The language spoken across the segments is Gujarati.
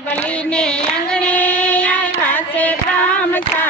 બલીને આંગણે આવ્યા છે રામ સા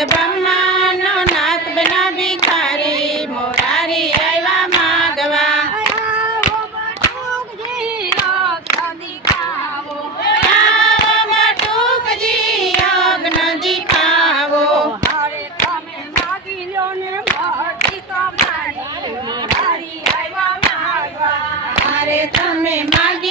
નાથ બ્રહ્માનો નાથ બના ભિખારી મોરારી આવ્યા તમે માગી